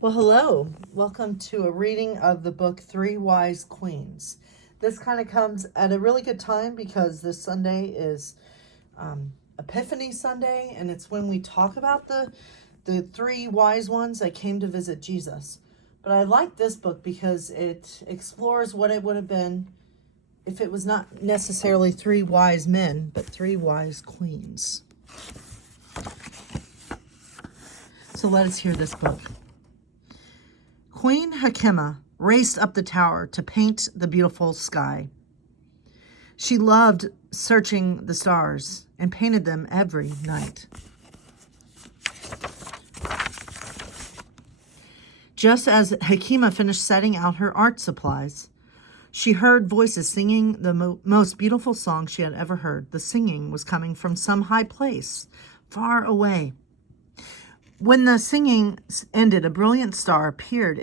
Well, hello. Welcome to a reading of the book Three Wise Queens. This kind of comes at a really good time because this Sunday is Epiphany Sunday, and it's when we talk about the three wise ones that came to visit Jesus. But I like this book because it explores what it would have been if it was not necessarily three wise men, but three wise queens. So let us hear this book. Queen Hakima raced up the tower to paint the beautiful sky. She loved searching the stars and painted them every night. Just as Hakima finished setting out her art supplies, she heard voices singing the most beautiful song she had ever heard. The singing was coming from some high place, far away. When the singing ended, a brilliant star appeared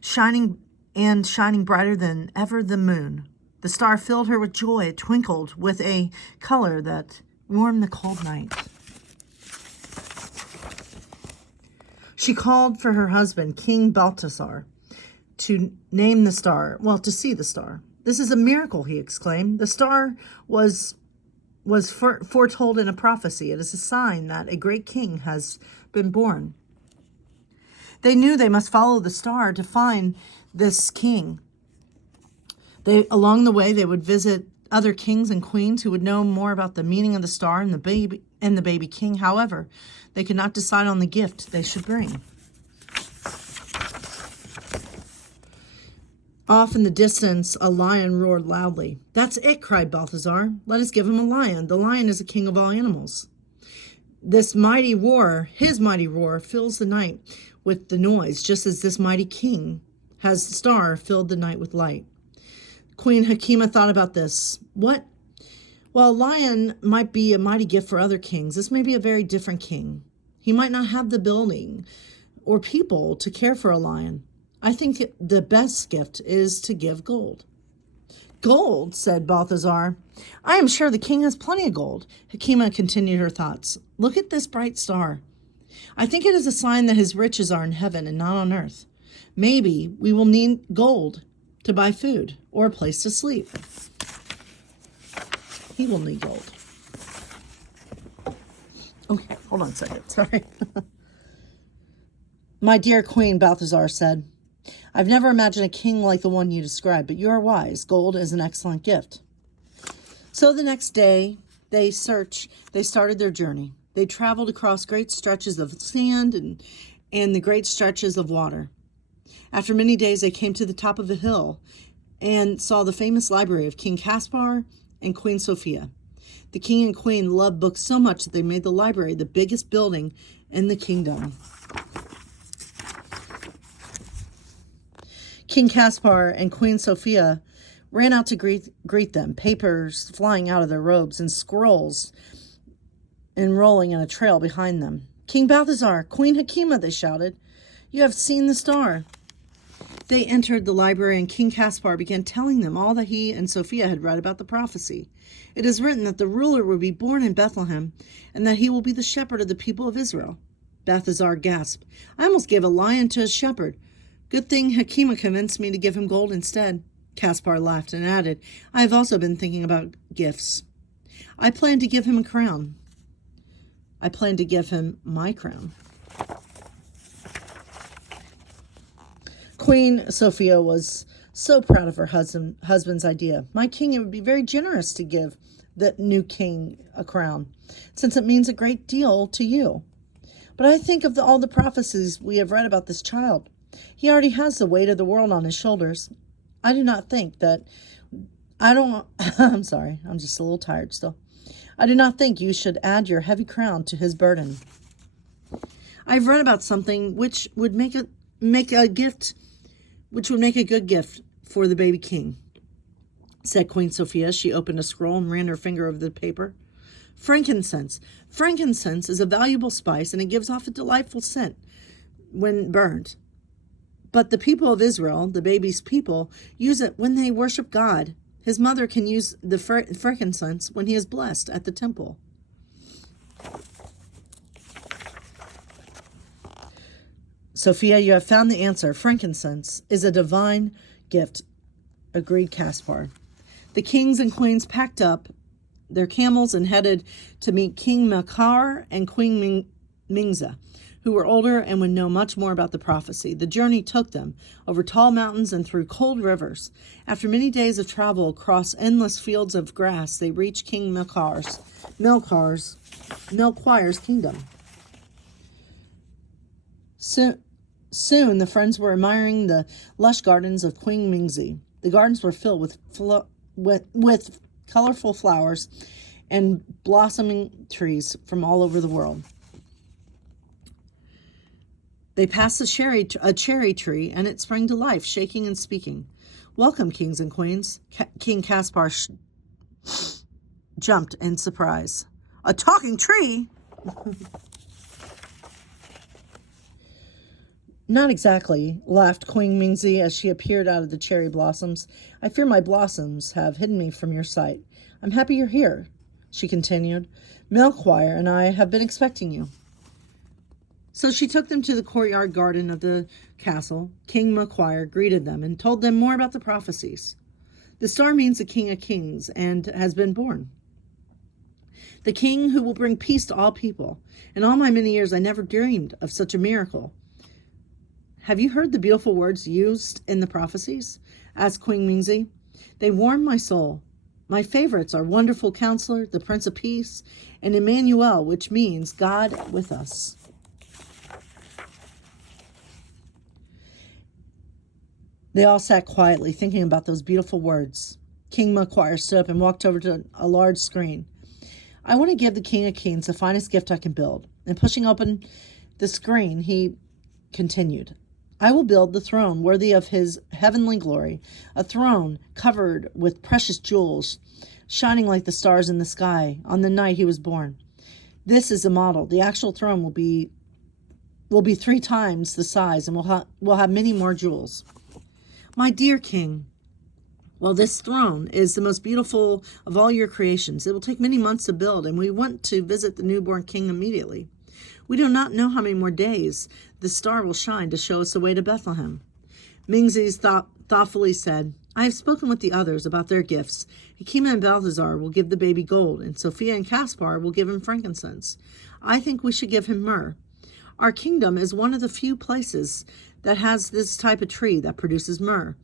shining brighter than ever the moon. The star filled her with joy. It twinkled with a color that warmed the cold night. She called for her husband, King Balthasar, to name the star, to see the star. "This is a miracle," he exclaimed. "The star was foretold in a prophecy. It is a sign that a great king has been born." They knew they must follow the star to find this king. Along the way, they would visit other kings and queens who would know more about the meaning of the star and the baby king. However, they could not decide on the gift they should bring. Off in the distance, a lion roared loudly. "That's it," cried Balthazar. "Let us give him a lion. The lion is the king of all animals." His mighty roar, fills the night with the noise, just as this mighty king has the star filled the night with light. Queen Hakima thought about this. While a lion might be a mighty gift for other kings, this may be a very different king. He might not have the building or people to care for a lion. I think the best gift is to give gold. "Gold," said Balthazar. "I am sure the king has plenty of gold." Hakima continued her thoughts. "Look at this bright star. I think it is a sign that his riches are in heaven and not on earth. Maybe we will need gold to buy food or a place to sleep." He will need gold. Okay, hold on a second. Sorry. "My dear queen," Balthazar said, "I've never imagined a king like the one you described, but you are wise. Gold is an excellent gift." So the next day, they started their journey. They traveled across great stretches of sand and the great stretches of water. After many days, they came to the top of a hill and saw the famous library of King Caspar and Queen Sophia. The king and queen loved books so much that they made the library the biggest building in the kingdom. King Caspar and Queen Sophia ran out to greet them, papers flying out of their robes and scrolls enrolling in a trail behind them. "King Balthazar, Queen Hakima," they shouted, "you have seen the star." They entered the library, and King Caspar began telling them all that he and Sophia had read about the prophecy. "It is written that the ruler will be born in Bethlehem and that he will be the shepherd of the people of Israel." Balthazar gasped. "I almost gave a lion to a shepherd. Good thing Hakima convinced me to give him gold instead." Caspar laughed and added, "I have also been thinking about gifts. I plan to give him a crown. I plan to give him my crown." Queen Sophia was so proud of her husband's idea. "My king, it would be very generous to give the new king a crown, since it means a great deal to you. But I think of all the prophecies we have read about this child. He already has the weight of the world on his shoulders. I do not think that... I'm sorry, I'm just a little tired still. I do not think you should add your heavy crown to his burden. I've read about something which would make a good gift for the baby king," said Queen Sophia. She opened a scroll and ran her finger over the paper. "Frankincense. Frankincense is a valuable spice, and it gives off a delightful scent when burned. But the people of Israel, the baby's people, use it when they worship God. His mother can use the frankincense when he is blessed at the temple." Sophia, you have found the answer. Frankincense is a divine gift, agreed Caspar. The kings and queens packed up their camels and headed to meet King Makar and Queen Mingza, who were older and would know much more about the prophecy. The journey took them over tall mountains and through cold rivers. After many days of travel across endless fields of grass, they reached King Melchior's kingdom. Soon the friends were admiring the lush gardens of Queen Mingzi. The gardens were filled with colorful flowers and blossoming trees from all over the world. They passed a cherry tree, and it sprang to life, shaking and speaking. "Welcome, kings and queens." King Caspar jumped in surprise. "A talking tree?" "Not exactly," laughed Queen Mingzi as she appeared out of the cherry blossoms. "I fear my blossoms have hidden me from your sight. I'm happy you're here," she continued. "Melchior and I have been expecting you." So she took them to the courtyard garden of the castle. King Melchior greeted them and told them more about the prophecies. "The star means the King of Kings and has been born. The king who will bring peace to all people. In all my many years, I never dreamed of such a miracle." "Have you heard the beautiful words used in the prophecies?" asked Queen Mingzi. "They warm my soul. My favorites are Wonderful Counselor, the Prince of Peace, and Emmanuel, which means God with us." They all sat quietly, thinking about those beautiful words. King Melchior stood up and walked over to a large screen. "I want to give the King of Kings the finest gift I can build." And pushing open the screen, he continued, "I will build the throne worthy of his heavenly glory, a throne covered with precious jewels, shining like the stars in the sky on the night he was born. This is the model. The actual throne will be 3 times the size and will have many more jewels." "My dear king, well, this throne is the most beautiful of all your creations. It will take many months to build, and we want to visit the newborn king immediately. We do not know how many more days the star will shine to show us the way to Bethlehem." Mingzi thoughtfully said, "I have spoken with the others about their gifts. Hakima and Balthazar will give the baby gold, and Sophia and Caspar will give him frankincense. I think we should give him myrrh. Our kingdom is one of the few places that has this type of tree that produces myrrh.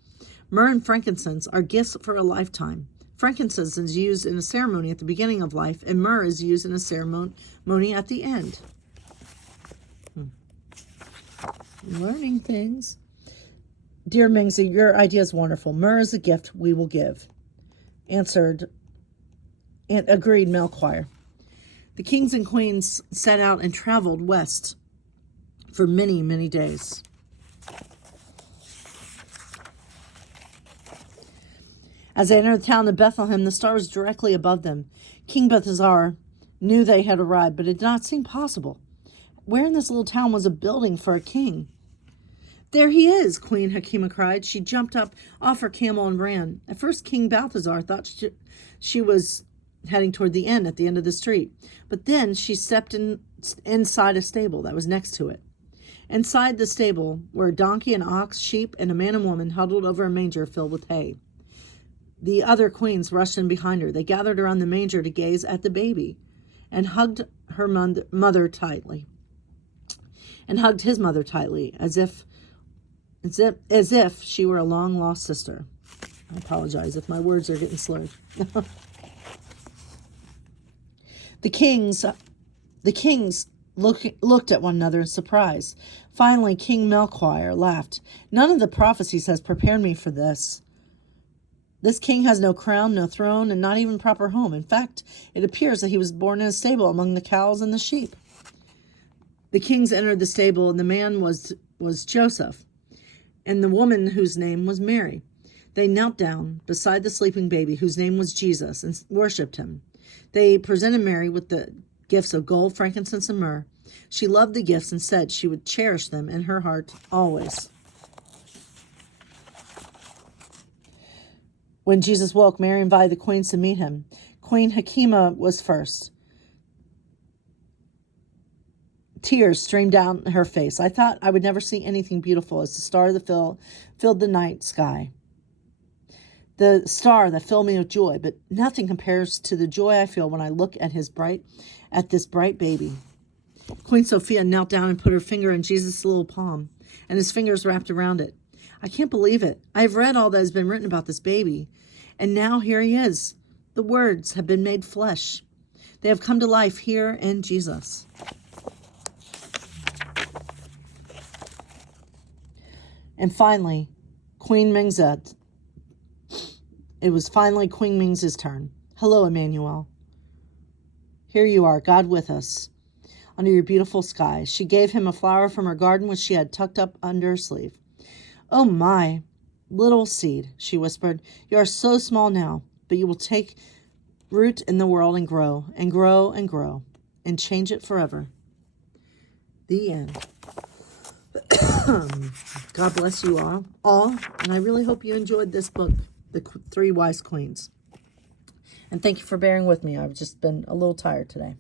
Myrrh and frankincense are gifts for a lifetime. Frankincense is used in a ceremony at the beginning of life, and myrrh is used in a ceremony at the end." Learning things. "Dear Mingzi, your idea is wonderful. Myrrh is a gift we will give," answered and agreed Melchior. The kings and queens set out and traveled west for many, many days. As they entered the town of Bethlehem, the star was directly above them. King Balthazar knew they had arrived, but it did not seem possible. Where in this little town was a building for a king? "There he is!" Queen Hakima cried. She jumped up off her camel and ran. At first, King Balthazar thought she was heading toward the inn at the end of the street, but then she stepped inside a stable that was next to it. Inside the stable were a donkey, an ox, sheep, and a man and woman huddled over a manger filled with hay. The other queens rushed in behind her. They gathered around the manger to gaze at the baby and hugged her mother tightly. And hugged his mother tightly, as if she were a long-lost sister. I apologize if my words are getting slurred. The kings looked at one another in surprise. Finally, King Melchior laughed. "None of the prophecies has prepared me for this. This king has no crown, no throne, and not even proper home. In fact, it appears that he was born in a stable among the cows and the sheep." The kings entered the stable, and the man was Joseph, and the woman whose name was Mary. They knelt down beside the sleeping baby, whose name was Jesus, and worshipped him. They presented Mary with the gifts of gold, frankincense, and myrrh. She loved the gifts and said she would cherish them in her heart always. When Jesus woke, Mary invited the queens to meet him. Queen Hakima was first. Tears streamed down her face. I thought I would never see anything beautiful as the star of the filled the night sky. The star that filled me with joy, but nothing compares to the joy I feel when I look at this bright baby. Queen Sophia knelt down and put her finger in Jesus' little palm, and his fingers wrapped around it. I can't believe it. I have read all that has been written about this baby, and now here he is. The words have been made flesh. They have come to life here in Jesus. And finally, it was finally Queen Ming's turn. Hello, Emmanuel. Here you are, God with us, under your beautiful sky. She gave him a flower from her garden, which she had tucked up under her sleeve. Oh, my little seed, she whispered. You are so small now, but you will take root in the world and grow and grow and grow and change it forever. The end. God bless you all, and I really hope you enjoyed this book, The Three Wise Queens. And thank you for bearing with me. I've just been a little tired today.